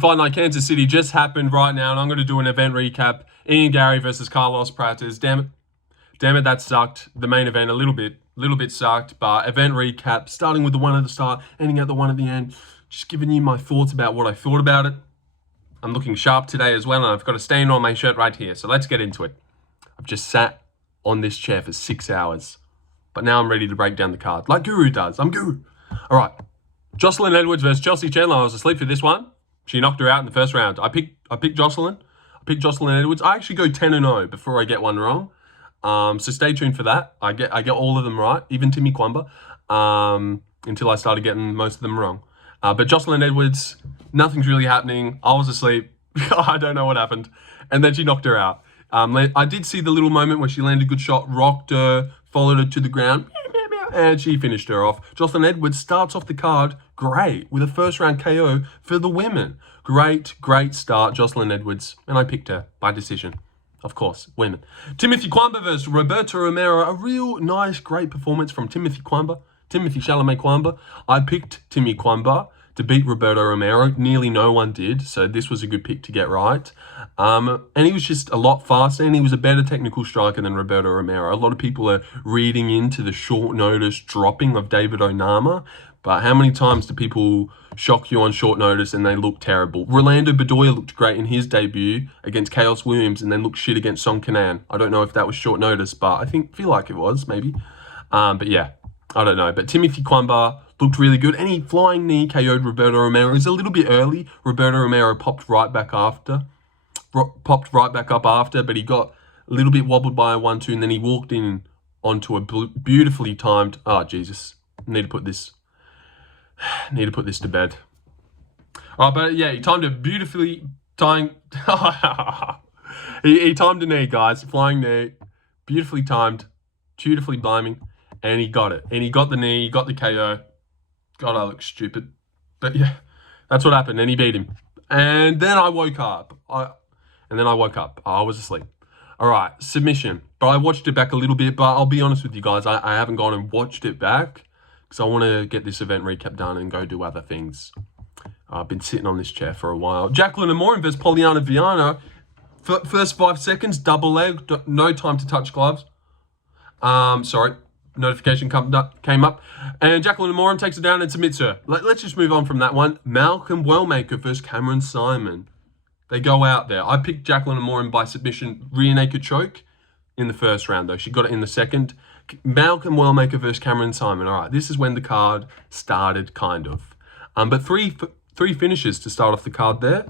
Fight Night Kansas City just happened right now, and I'm going to do an event recap. Garry versus Carlos Prates. Damn it, that sucked. The main event, a little bit sucked, but event recap, starting with the one at the start, ending at the one at the end. Just giving you my thoughts about what I thought about it. I'm looking sharp today as well, and I've got a stain on my shirt right here, so let's get into it. I've just sat on this chair for 6 hours, but now I'm ready to break down the card, like Guru does. I'm Guru. All right, Joselyne Edwards versus Chelsea Chandler. I was asleep for this one. She knocked her out in the first round. I picked Joselyne. I picked Joselyne Edwards. I actually go 10-0 before I get one wrong. So stay tuned for that. I get all of them right, even Timmy Cuamba, until I started getting most of them wrong. But Joselyne Edwards, nothing's really happening. I was asleep. I don't know what happened. And then she knocked her out. I did see the little moment where she landed a good shot, rocked her, followed her to the ground, and she finished her off. Joselyne Edwards starts off the card great with a first round KO for the women. Great start, Joselyne Edwards. And I picked her by decision. Of course, women. Timothy Cuamba versus Roberto Romero. A real nice, great performance from Timothy Cuamba. Timothy Chalamet Cuamba. I picked Timmy Cuamba to beat Roberto Romero. Nearly no one did, so this was a good pick to get right. And he was just a lot faster, and he was a better technical striker than Roberto Romero. A lot of people are reading into the short notice dropping of David Onama, but how many times do people shock you on short notice and they look terrible? Rolando Bedoya looked great in his debut against Chaos Williams and then looked shit against Song Kanan. I don't know if that was short notice, but I feel like it was, maybe. But yeah, I don't know. But Timothy Cuamba looked really good, and he flying knee KO'd Roberto Romero. It was a little bit early. Roberto Romero popped right back up after, but he got a little bit wobbled by a 1-2, and then he walked in onto a beautifully timed. Oh Jesus, need to put this to bed. Oh, but yeah, he timed it beautifully. He timed a knee, guys, flying knee, beautifully timed, beautifully bliming, and he got it. And he got the knee, he got the KO. God, I look stupid. But yeah, that's what happened, and he beat him. And then I woke up. I was asleep. All right, submission. But I watched it back a little bit, but I'll be honest with you guys, I haven't gone and watched it back because I want to get this event recap done and go do other things. I've been sitting on this chair for a while. Jacqueline Amorim versus Polyana Viana. First 5 seconds, double leg, no time to touch gloves. Sorry. Notification came up, and Jacqueline Amorim takes it down and submits her. Let's just move on from that one. Malcolm Wellmaker versus Cameron Saaiman. They go out there. I picked Jacqueline Amorim by submission, rear naked choke in the first round, though. She got it in the second. Malcolm Wellmaker versus Cameron Saaiman. All right, this is when the card started, kind of. But three finishes to start off the card there.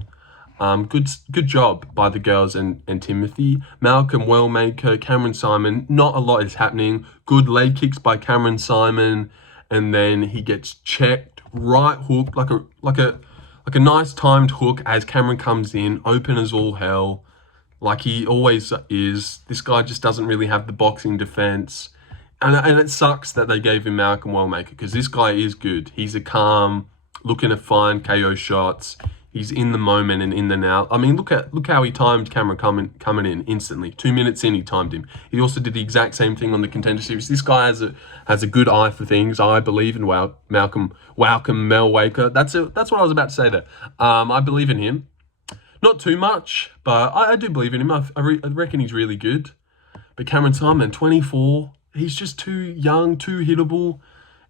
Good job by the girls and Timothy. Malcolm Wellmaker, Cameron Saaiman. Not a lot is happening. Good leg kicks by Cameron Saaiman, and then he gets checked. Right hook, like a nice timed hook as Cameron comes in, open as all hell, like he always is. This guy just doesn't really have the boxing defense, and it sucks that they gave him Malcolm Wellmaker because this guy is good. He's a calm, looking to find KO shots. He's in the moment and in the now. I mean, look how he timed Cameron coming in instantly. 2 minutes in, he timed him. He also did the exact same thing on the Contender Series. This guy has a good eye for things. I believe in Malcolm Wellmaker. That's what I was about to say there. I believe in him. Not too much, but I do believe in him. I reckon he's really good. But Cameron Saaiman, 24, he's just too young, too hittable,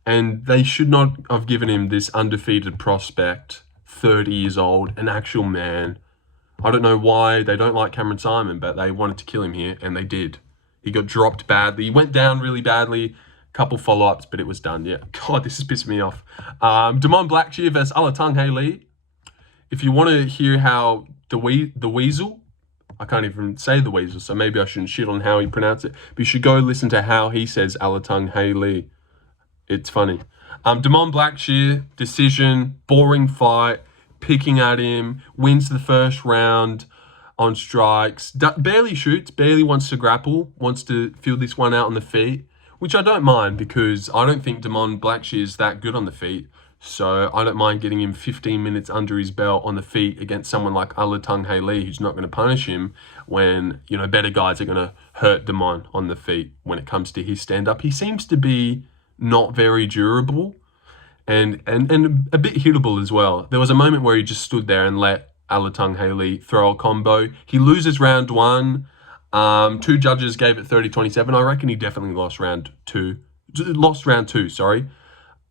and they should not have given him this undefeated prospect. 30 years old, an actual man. I don't know why they don't like Cameron Saaiman, but they wanted to kill him here, and they did. He got dropped badly. He went down really badly. A couple follow-ups, but it was done. Yeah. God, this is pissing me off. Damon Blackshear versus Alantengheili. If you want to hear how the Weasel, I can't even say the Weasel, so maybe I shouldn't shit on how he pronounced it, but you should go listen to how he says Alantengheili. It's funny. Damon Blackshear, decision, boring fight, picking at him, wins the first round on strikes, barely shoots, barely wants to grapple, wants to feel this one out on the feet, which I don't mind because I don't think Damon Blackshear is that good on the feet. So I don't mind getting him 15 minutes under his belt on the feet against someone like Alantengheili, who's not going to punish him when, you know, better guys are going to hurt Damon on the feet when it comes to his stand-up. He seems to be not very durable and a bit hittable as well. There was a moment where he just stood there and let Alantengheili throw a combo. He loses round 1. 2 judges gave it 30-27. I reckon he definitely lost round 2. Sorry.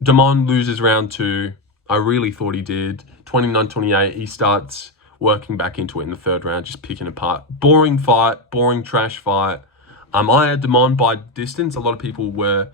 Damon loses round 2. I really thought he did. 29-28. He starts working back into it in the 3rd round, just picking apart. Boring fight, boring trash fight. I had Damon by distance. A lot of people were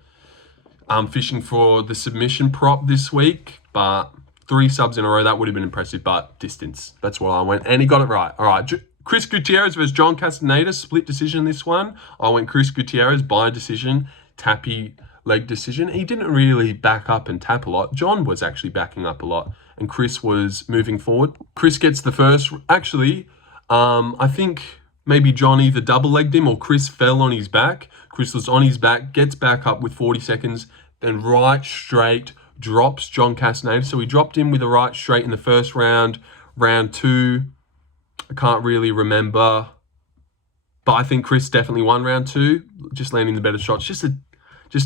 fishing for the submission prop this week, but 3 subs in a row, that would have been impressive, but distance. That's what I went, and he got it right. All right, Chris Guittieraz versus John Casteneda, split decision this one. I went Chris Guittieraz by decision, tappy leg decision. He didn't really back up and tap a lot. John was actually backing up a lot, and Chris was moving forward. Chris gets the first. Actually, I think maybe John either double-legged him or Chris fell on his back. Chris was on his back, gets back up with 40 seconds, then right straight drops John Casteneda. So he dropped him with a right straight in the 1st round. Round 2, I can't really remember, but I think Chris definitely won round 2, just landing the better shots. Just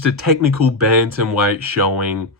a technical bantamweight showing,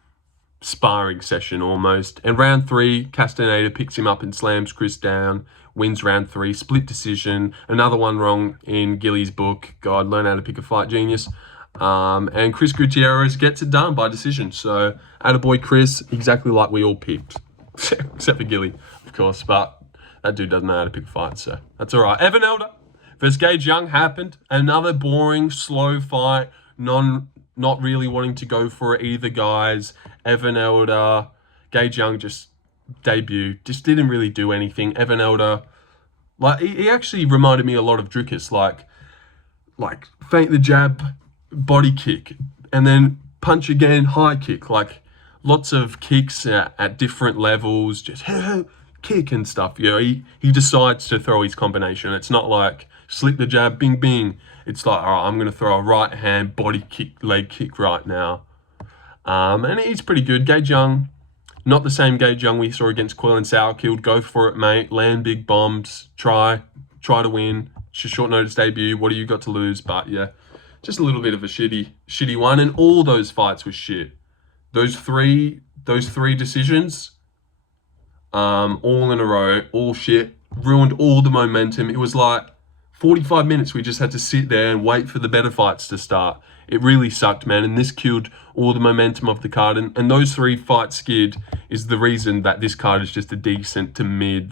sparring session almost. And round 3, Casteneda picks him up and slams Chris down, wins round 3, split decision. Another one wrong in Gilly's book. God, learn how to pick a fight, genius. And Chris Guittieraz gets it done by decision. So, attaboy Chris, exactly like we all picked. Except for Gilly, of course. But that dude doesn't know how to pick a fight, so that's all right. Evan Elder versus Gage Young happened. Another boring, slow fight. Not really wanting to go for either guys. Evan Elder, Gage Young just debuted. Just didn't really do anything. Evan Elder, like, he actually reminded me a lot of Drukas. Like feint the jab, body kick, and then punch again, high kick. Like, lots of kicks at different levels, just kick and stuff. You know, he decides to throw his combination. It's not like slip the jab, bing, bing. It's like, all right, I'm going to throw a right hand body kick, leg kick right now. And he's pretty good. Gage Young, not the same Gage Young we saw against Quill and Sourkilled. Go for it, mate. Land big bombs. Try to win. It's a short notice debut. What do you got to lose? But yeah, just a little bit of a shitty one. And all those fights were shit. Those three decisions, all in a row, all shit, ruined all the momentum. It was like 45 minutes we just had to sit there and wait for the better fights to start. It really sucked, man, and this killed all the momentum of the card. And those 3 fights skid is the reason that this card is just a decent to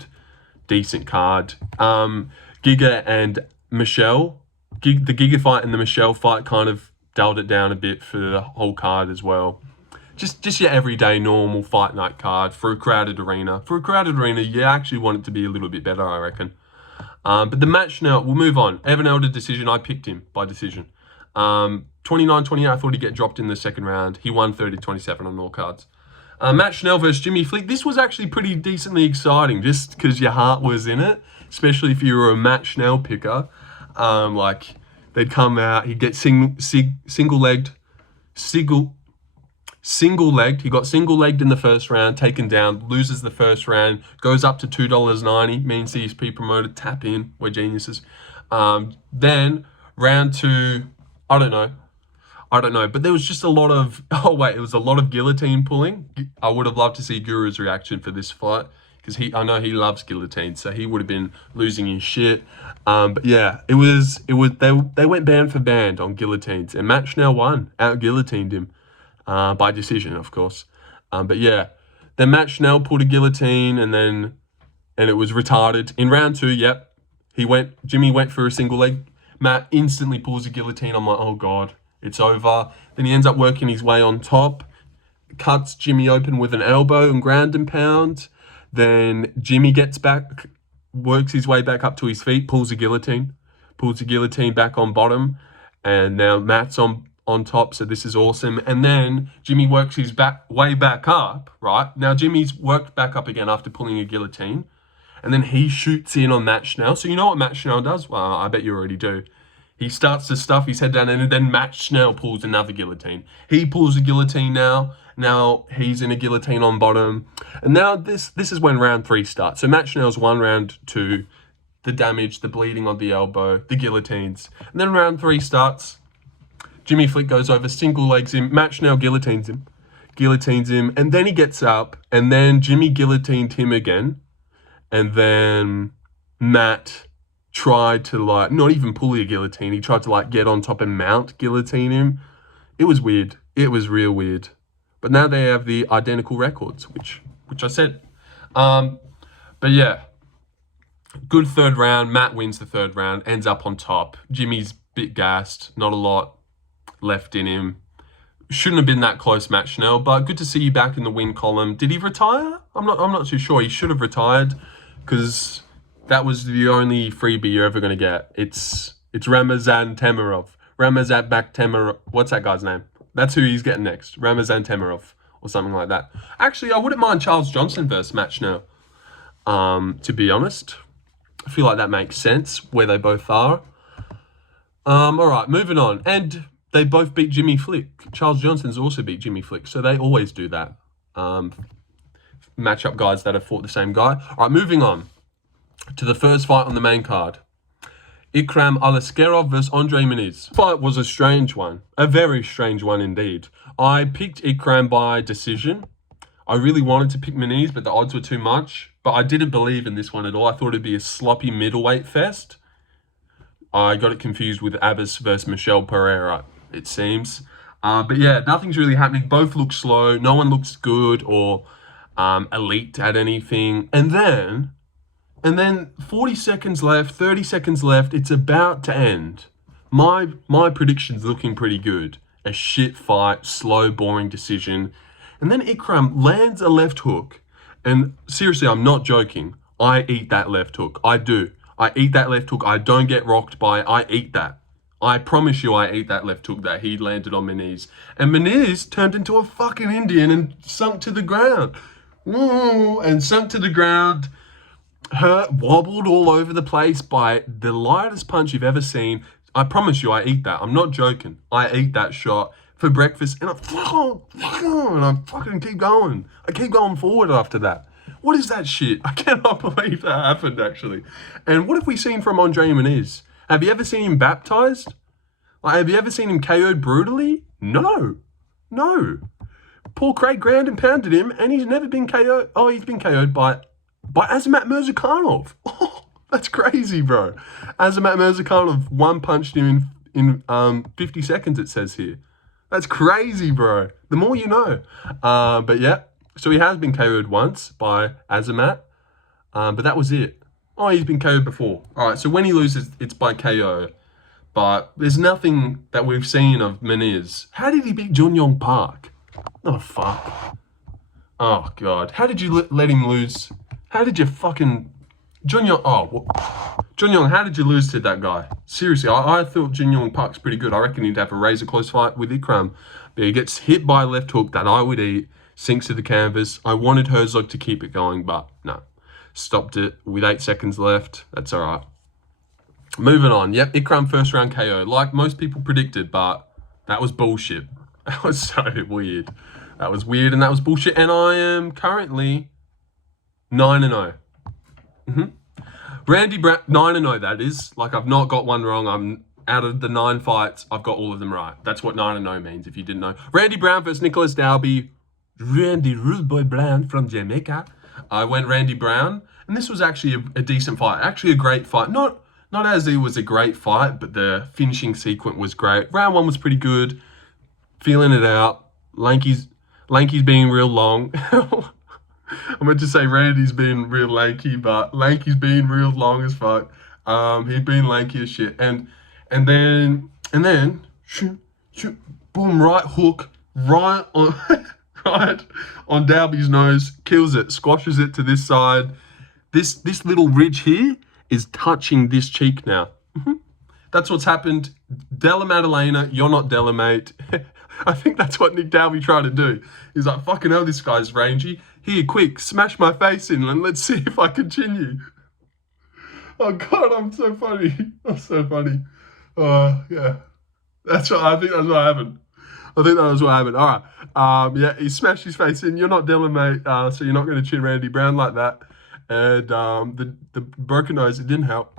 decent card. Giga and Michel, the Giga fight and the Michel fight kind of dulled it down a bit for the whole card as well. Just your everyday normal fight night card for a crowded arena. For a crowded arena, you actually want it to be a little bit better, I reckon. But the match now, we'll move on. Evan Elder decision, I picked him by decision. 29-28, I thought he'd get dropped in the 2nd round. He won 30-27 on all cards. Matt Schnell versus Jimmy Flick. This was actually pretty decently exciting, just because your heart was in it, especially if you were a Matt Schnell picker. Like, they'd come out, he'd get single-legged. He got single-legged in the 1st round, taken down, loses the 1st round, goes up to $2.90, mean CSP promoted, tap in, we're geniuses. Then, round 2, I don't know, but there was just a lot of, it was a lot of guillotine pulling. I would have loved to see Guru's reaction for this fight, because I know he loves guillotine, so he would have been losing his shit. But yeah, they went band for band on guillotines, and Matt Schnell won, out-guillotined him. By decision, of course. But yeah, then Matt Schnell pulled a guillotine and it was retarded. In round 2, yep, Jimmy went for a single leg. Matt instantly pulls a guillotine. I'm like, oh God, it's over. Then he ends up working his way on top, cuts Jimmy open with an elbow and ground and pound. Then Jimmy gets back, works his way back up to his feet, pulls a guillotine back on bottom. And now Matt's on top, so this is awesome. And then Jimmy works his way back up, right? Now Jimmy's worked back up again after pulling a guillotine, and then he shoots in on Matt Schnell. So you know what Matt Schnell does? Well, I bet you already do. He starts to stuff his head down, and then Matt Schnell pulls another guillotine. He pulls a guillotine now. Now he's in a guillotine on bottom. And now this is when round 3 starts. So Matt Schnell's won round 2, the damage, the bleeding on the elbow, the guillotines. And then round 3 starts. Jimmy Flick goes over, single legs him. Matt Schnell guillotines him. And then he gets up, and then Jimmy guillotined him again. And then Matt tried to, like, not even pull a guillotine. He tried to, like, get on top and mount guillotine him. It was weird. It was real weird. But now they have the identical records, which I said. But yeah, good third round. Matt wins the third round, ends up on top. Jimmy's a bit gassed, not a lot left in him. Shouldn't have been that close, Matt Schnell, but good to see you back in the win column. Did he retire? I'm not too sure. He should have retired because that was the only freebie you're ever going to get. It's Ramazan Temirov. Ramazan Temirov. What's that guy's name? That's who he's getting next. Ramazan Temirov or something like that. Actually, I wouldn't mind Charles Johnson versus Matt Schnell. To be honest, I feel like that makes sense where they both are. All right, moving on. And they both beat Jimmy Flick. Charles Johnson's also beat Jimmy Flick, so they always do that. Match up guys that have fought the same guy. All right, moving on to the first fight on the main card. Ikram Aliskerov versus Andre Muniz. Fight was a strange one. A very strange one indeed. I picked Ikram by decision. I really wanted to pick Muniz, but the odds were too much. But I didn't believe in this one at all. I thought it'd be a sloppy middleweight fest. I got it confused with Abbas versus Michel Pereira, it seems. But yeah, nothing's really happening. Both look slow. No one looks good or elite at anything. And then 40 seconds left, 30 seconds left. It's about to end. My prediction's looking pretty good. A shit fight, slow, boring decision. And then Ikram lands a left hook. And seriously, I'm not joking. I eat that left hook. I do. I eat that left hook. I don't get rocked by. I eat that. I promise you I ate that left hook that he landed on Muniz. And Muniz turned into a fucking Indian and sunk to the ground. Woo, and sunk to the ground. Hurt, wobbled all over the place by the lightest punch you've ever seen. I promise you I eat that. I'm not joking. I eat that shot for breakfast and I fucking keep going. I keep going forward after that. What is that shit? I cannot believe that happened, actually. And what have we seen from Andre Muniz? Have you ever seen him baptized? Like, have you ever seen him KO'd brutally? No. Paul Craig ground and pounded him, and he's never been KO'd. Oh, he's been KO'd by Azamat Murzakanov. Oh, that's crazy, bro. Azamat Murzakanov one-punched him in 50 seconds, it says here. That's crazy, bro. The more you know. But yeah, so he has been KO'd once by Azamat, but that was it. Oh, he's been KO'd before. All right, so when he loses, it's by KO. But there's nothing that we've seen of Muniz. How did he beat Jun Yong Park? Oh, fuck. Oh, God. How did you let him lose? How did you fucking... Jun Yong, how did you lose to that guy? Seriously, I thought Jun Yong Park's pretty good. I reckon he'd have a razor close fight with Ikram. But he gets hit by a left hook that I would eat, sinks to the canvas. I wanted Herzog to keep it going, but no. Stopped it with 8 seconds left. That's all right. Moving on. Yep, Ikram first round KO. Like most people predicted, but that was bullshit. That was so weird. That was weird and that was bullshit. And I am currently 9-0. Randy Brown, 9-0 that is. Like, I've not got one wrong. I'm out of the 9 fights, I've got all of them right. That's what 9-0 means, if you didn't know. Randy Brown versus Nicolas Dalby. Randy Rude Boy Brown from Jamaica. I went Randy Brown, and this was actually a decent fight. Actually a great fight. Not as it was a great fight, but the finishing sequence was great. Round 1 was pretty good. Feeling it out. Lanky's being real long. I meant to say Randy's being real lanky, but Lanky's being real long as fuck. He'd been lanky as shit. And then shoot, boom, right hook, right on right on Dalby's nose, kills it, squashes it to this side. This little ridge here is touching this cheek now. That's what's happened. Della Maddalena, you're not Della, mate. I think that's what Nick Dalby tried to do. He's like, fucking hell, this guy's rangy. Here, quick, smash my face in and let's see if I continue. Oh, God, I'm so funny. I'm so funny. Yeah. I think that's what happened. I think that was what happened. All right. Yeah, he smashed his face in. You're not Dylan, mate, so you're not going to chin Randy Brown like that. And the broken nose, it didn't help.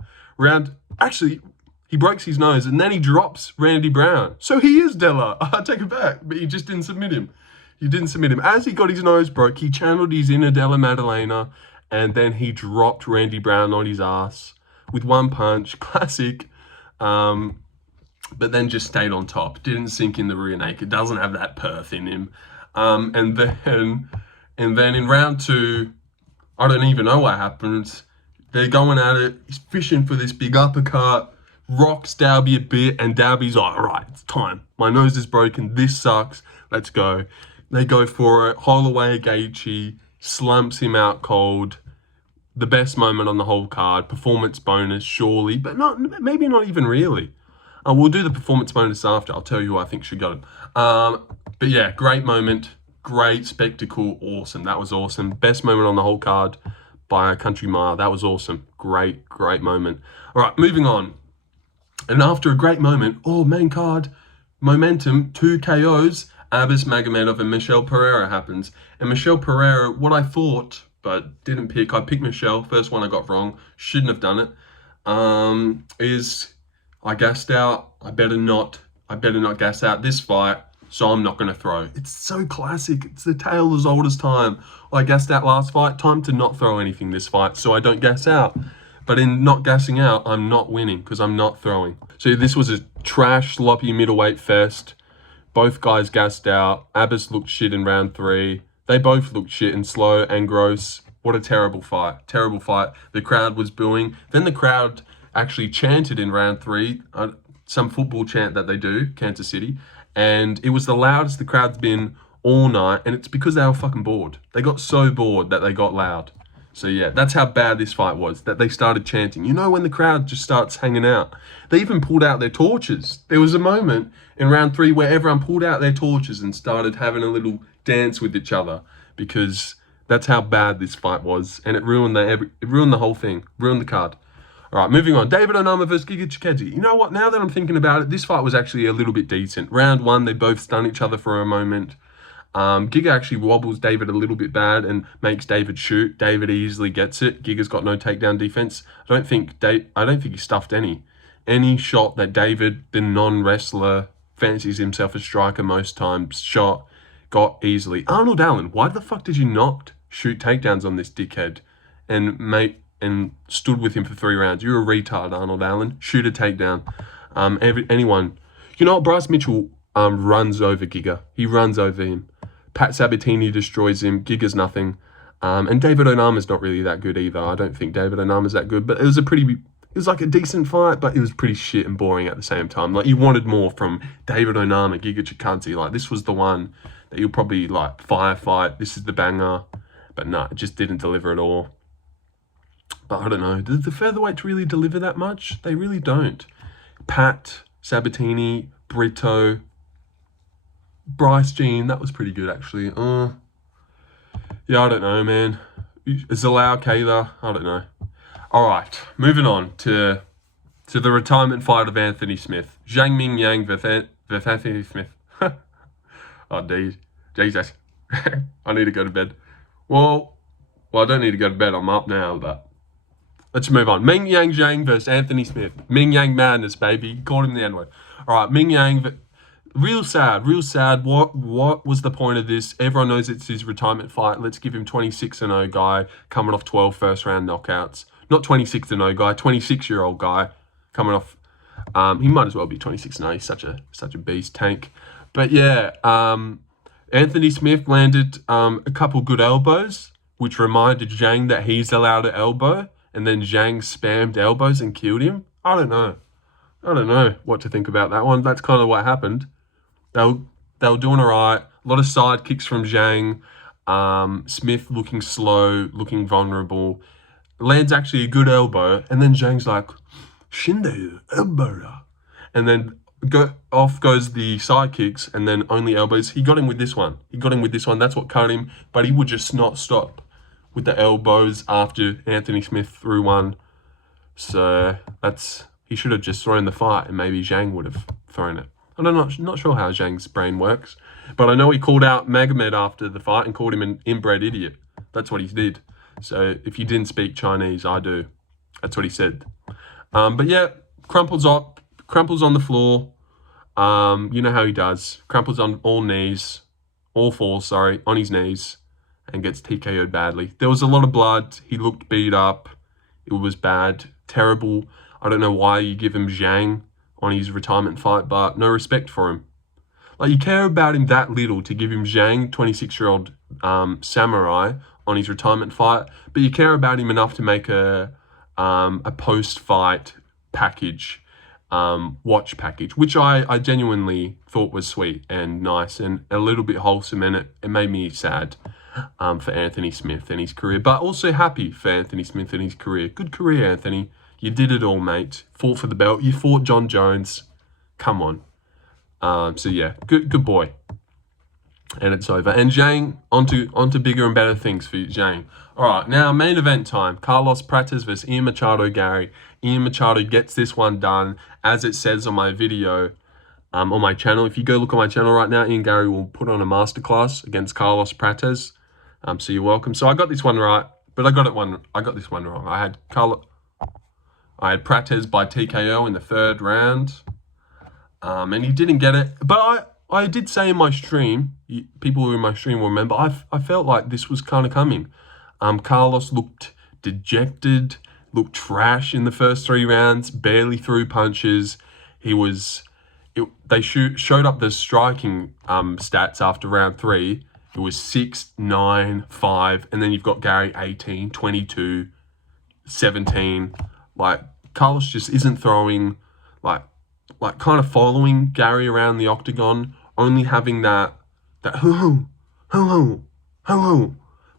Actually, he breaks his nose and then he drops Randy Brown. So he is Della. I take it back, but he just didn't submit him. He didn't submit him. As he got his nose broke, he channeled his inner Della Maddalena and then he dropped Randy Brown on his ass with one punch, classic. But then just stayed on top, didn't sink in the rear naked, doesn't have that perth in him. And then in round 2, I don't even know what happens. They're going at it. He's fishing for this big uppercut, rocks Dalby a bit, and Dalby's like, all right, it's time. My nose is broken. This sucks. Let's go. They go for it. Holloway Gaethje slumps him out cold. The best moment on the whole card. Performance bonus, surely, but maybe not even really. We'll do the performance bonus after. I'll tell you who I think should go. But yeah, great moment. Great spectacle. Awesome. That was awesome. Best moment on the whole card by a country mile. That was awesome. Great moment. All right, moving on. And after a great moment, main card, momentum, 2 KOs, Abbas Magomedov and Michel Pereira happens. And Michel Pereira, what I thought, but didn't pick, I picked Michel. First one I got wrong. Shouldn't have done it. Is I gassed out. I better not gas out this fight, so I'm not going to throw. It's so classic. It's the tale as old as time. I gassed out last fight. Time to not throw anything this fight, so I don't gas out. But in not gassing out, I'm not winning because I'm not throwing. So this was a trash, sloppy middleweight fest. Both guys gassed out. Abbas looked shit in round 3. They both looked shit and slow and gross. What a terrible fight. Terrible fight. The crowd was booing. Then the crowd actually chanted in round 3, some football chant that they do, Kansas City, and it was the loudest the crowd's been all night, and it's because they were fucking bored. They got so bored that they got loud. So yeah, that's how bad this fight was, that they started chanting. You know when the crowd just starts hanging out. They even pulled out their torches. There was a moment in round 3 where everyone pulled out their torches and started having a little dance with each other, because that's how bad this fight was, and it ruined the whole thing, ruined the card. All right, moving on. David Onama versus Giga Chikadze. You know what? Now that I'm thinking about it, this fight was actually a little bit decent. Round 1, they both stun each other for a moment. Giga actually wobbles David a little bit bad and makes David shoot. David easily gets it. Giga's got no takedown defense. I don't think he stuffed any. Any shot that David, the non-wrestler, fancies himself a striker most times, got easily. Arnold Allen, why the fuck did you not shoot takedowns on this dickhead and stood with him for 3 rounds? You're a retard, Arnold Allen. Shoot a takedown. Anyone. You know what? Bryce Mitchell runs over Giga. He runs over him. Pat Sabatini destroys him. Giga's nothing. And David Onama's not really that good either. I don't think David Onama's that good. But it was like a decent fight, but it was pretty shit and boring at the same time. Like, you wanted more from David Onama, Giga Chikadze. Like, this was the one that you'll probably, like, firefight. This is the banger. But no, it just didn't deliver at all. But I don't know. Did the featherweights really deliver that much? They really don't. Pat, Sabatini, Brito, Bryce Jean, that was pretty good actually. Yeah, I don't know, man. Zalao Kayla, I don't know. All right, moving on to the retirement fight of Anthony Smith. Zhang Ming Yang versus Anthony Smith. Oh, Jesus. I need to go to bed. Well, I don't need to go to bed. I'm up now, but let's move on. Ming Yang Zhang versus Anthony Smith. Ming Yang madness, baby. Called him the N-word. All right, Ming Yang. Real sad. What was the point of this? Everyone knows it's his retirement fight. Let's give him 26-0 guy coming off 12 first-round knockouts. Not 26-0 guy, 26-year-old guy coming off. He might as well be 26-0. He's such a beast tank. But yeah, Anthony Smith landed a couple good elbows, which reminded Zhang that he's allowed to elbow, and then Zhang spammed elbows and killed him. I don't know what to think about that one. That's kind of what happened. They were doing all right. A lot of side kicks from Zhang. Smith looking slow, looking vulnerable. Lands actually a good elbow, and then Zhang's like, Shinde, elbow. And then off goes the side kicks, and then only elbows. He got him with this one. That's what cut him, but he would just not stop with the elbows after Anthony Smith threw one. So he should have just thrown the fight, and maybe Zhang would have thrown it. I'm not sure how Zhang's brain works, but I know he called out Magomed after the fight and called him an inbred idiot. That's what he did. So if you didn't speak Chinese, I do. That's what he said. But yeah, crumples on the floor. You know how he does. Crumples on all fours, on his knees. and gets TKO'd badly. There was a lot of blood. He looked beat up. It was bad. Terrible. I don't know why you give him Zhang on his retirement fight, but no respect for him. Like, you care about him that little to give him Zhang, 26-year-old samurai, on his retirement fight, but you care about him enough to make a post-fight package, watch package, which I genuinely thought was sweet and nice and a little bit wholesome, and it made me sad for Anthony Smith and his career, but also happy for Anthony Smith and his career. Good career, Anthony. You did it all, mate. Fought for the belt. You fought John Jones. Come on. So yeah, good boy. And it's over. And Zhang, onto bigger and better things for Zhang. All right, now main event time. Carlos Prates versus Ian Machado Garry. Ian Machado gets this one done, as it says on my video, on my channel. If you go look on my channel right now, Ian Garry will put on a masterclass against Carlos Prates. So you're welcome. So I got this one right, but I got this one wrong. I had Prates by TKO in the 3rd round. And he didn't get it. But I did say in my stream, people who were in my stream will remember, I felt like this was kind of coming. Carlos looked dejected, looked trash in the first 3 rounds, barely threw punches. They showed up the striking stats after round 3. It was 6, 9, 5, and then you've got Garry 18, 22, 17. Like, Carlos just isn't throwing, like kind of following Garry around the octagon, only having that hello.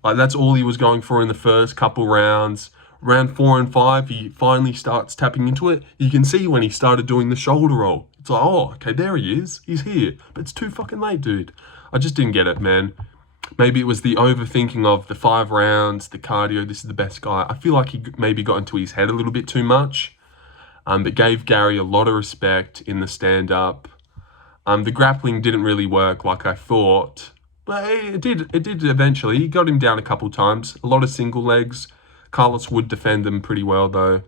Like, that's all he was going for in the first couple rounds. Round 4 and 5, he finally starts tapping into it. You can see when he started doing the shoulder roll. It's like, oh, okay, there he is. He's here. But it's too fucking late, dude. I just didn't get it, man. Maybe it was the overthinking of the 5 rounds, the cardio, this is the best guy. I feel like he maybe got into his head a little bit too much. But gave Garry a lot of respect in the stand-up. The grappling didn't really work like I thought. But it did eventually. He got him down a couple times. A lot of single legs. Carlos would defend them pretty well, though.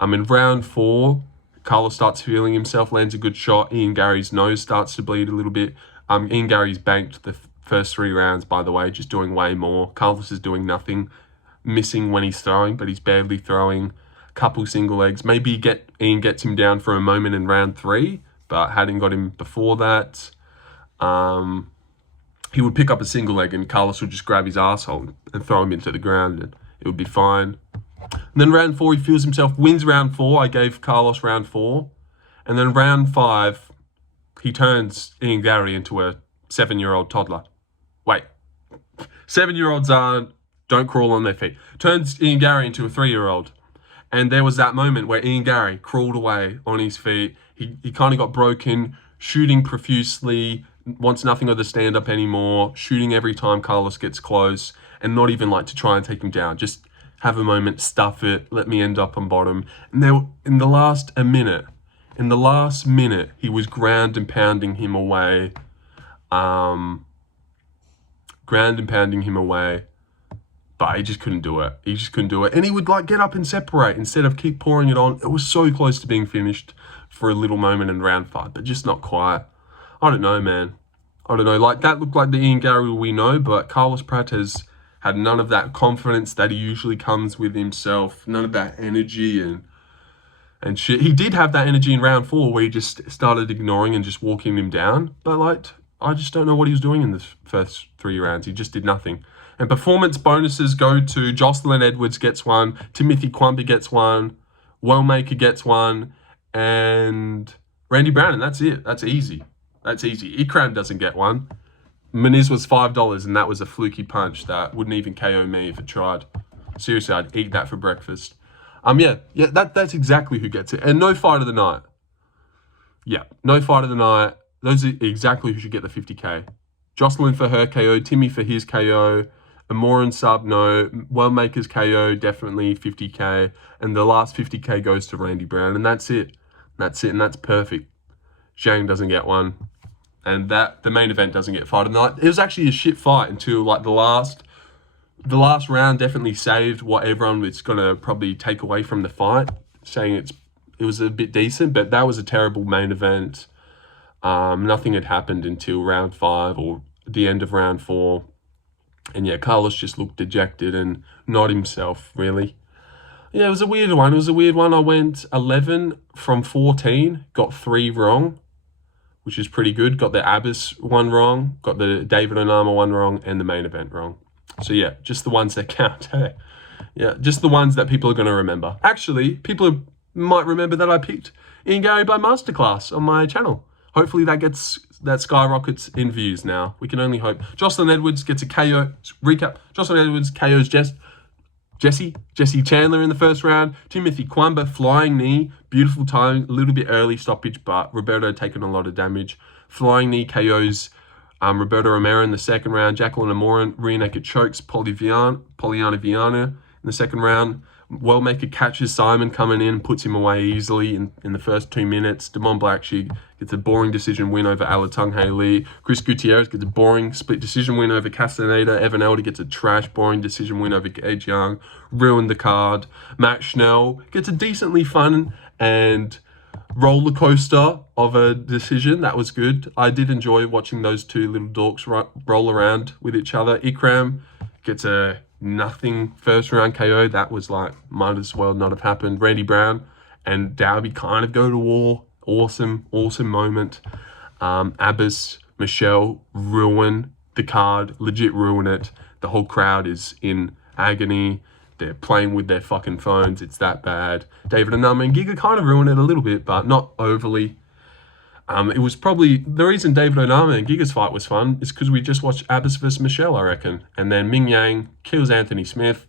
In round 4, Carlos starts feeling himself, lands a good shot. Ian Garry's nose starts to bleed a little bit. Ian Garry's banked the first 3 rounds, by the way, just doing way more. Carlos is doing nothing. Missing when he's throwing, but he's barely throwing. Couple single legs. Maybe Ian gets him down for a moment in round 3, but hadn't got him before that. He would pick up a single leg and Carlos would just grab his asshole and throw him into the ground and it would be fine. And then round 4, he feels himself, wins round 4. I gave Carlos round 4. And then round 5, he turns Ian Garry into a 7-year-old toddler. Wait, 7-year-olds don't crawl on their feet. Turns Ian Garry into a 3-year-old. And there was that moment where Ian Garry crawled away on his feet. He kind of got broken, shooting profusely, wants nothing of the stand-up anymore, shooting every time Carlos gets close, and not even like to try and take him down. Just have a moment, stuff it, let me end up on bottom. And there, in the last minute, he was ground and pounding him away. But he just couldn't do it. And he would like get up and separate instead of keep pouring it on. It was so close to being finished for a little moment in round 5, but just not quite. I don't know, man. Like, that looked like the Ian Garry we know, but Carlos Prates had none of that confidence that he usually comes with himself. None of that energy and shit. He did have that energy in round 4 where he just started ignoring and just walking him down. But like, I just don't know what he was doing in the first 3 rounds. He just did nothing. And performance bonuses go to Joselyne Edwards gets 1, Timothy Cuamba gets 1, Wellmaker gets 1, and Randy Brown, and that's it. That's easy. Ikram doesn't get 1. Muniz was $5, and that was a fluky punch that wouldn't even KO me if it tried. Seriously, I'd eat that for breakfast. That's exactly who gets it. And no fight of the night. Yeah, no fight of the night. Those are exactly who should get the 50K. Joselyne for her KO, Timmy for his KO, Amorim sub, no. Wellmaker's KO, definitely 50K. And the last 50K goes to Randy Brown. And that's it. And that's perfect. Zhang doesn't get 1. And the main event doesn't get fight of the night. It was actually a shit fight until like the last round definitely saved what everyone was going to probably take away from the fight, saying it was a bit decent, but that was a terrible main event. Nothing had happened until round 5 or the end of round 4. And yeah, Carlos just looked dejected and not himself, really. Yeah, it was a weird one. I went 11 from 14, got 3 wrong, which is pretty good. Got the Abbas one wrong, got the David Onama one wrong, and the main event wrong. So yeah, just the ones that count. Hey. Yeah, just the ones that people are going to remember. Actually, people might remember that I picked Ian Garry by Masterclass on my channel. Hopefully that skyrockets in views now. We can only hope. Joselyne Edwards gets a KO. Recap. Joselyne Edwards KOs Jesse Chandler in the first round. Timothy Cuamba, flying knee. Beautiful time. A little bit early stoppage, but Roberto taking a lot of damage. Flying knee KOs Roberto Romero in the second round. Jacqueline Amorim, rear naked chokes. Polyana Viana in the second round. Wellmaker catches Saaiman coming in, puts him away easily in the first 2 minutes. Damon Blackshear gets a boring decision win over Alantengheili. Guittieraz gets a boring split decision win over Casteneda. Evan Elder gets a trash boring decision win over Gage Young. Ruined the card. Schnell gets a decently fun and roller coaster of a decision. That was good. I did enjoy watching those two little dorks roll around with each other. Ikram gets a nothing first round KO. That was like, might as well not have happened. Randy Brown and Dalby kind of go to war. Awesome moment. Abbas, Michel ruin the card, legit ruin it. The whole crowd is in agony. They're playing with their fucking phones. It's that bad. David Onama and Giga kind of ruined it a little bit, but not overly. It was probably the reason David Onama and Giga's fight was fun is because we just watched Abbas versus Michel, I reckon. And then Ming Yang kills Anthony Smith.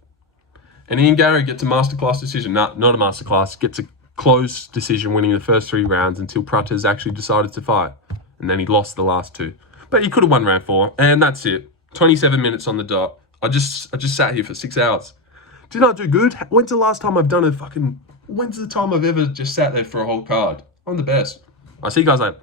And Ian Garry gets a masterclass decision. Not a masterclass. Gets a close decision winning the first 3 rounds until Prates actually decided to fight. And then he lost the last 2. But he could have won round 4. And that's it. 27 minutes on the dot. I just sat here for 6 hours. Did I do good? When's the last time I've done when's the time I've ever just sat there for a whole card? I'm the best. I'll see you guys later.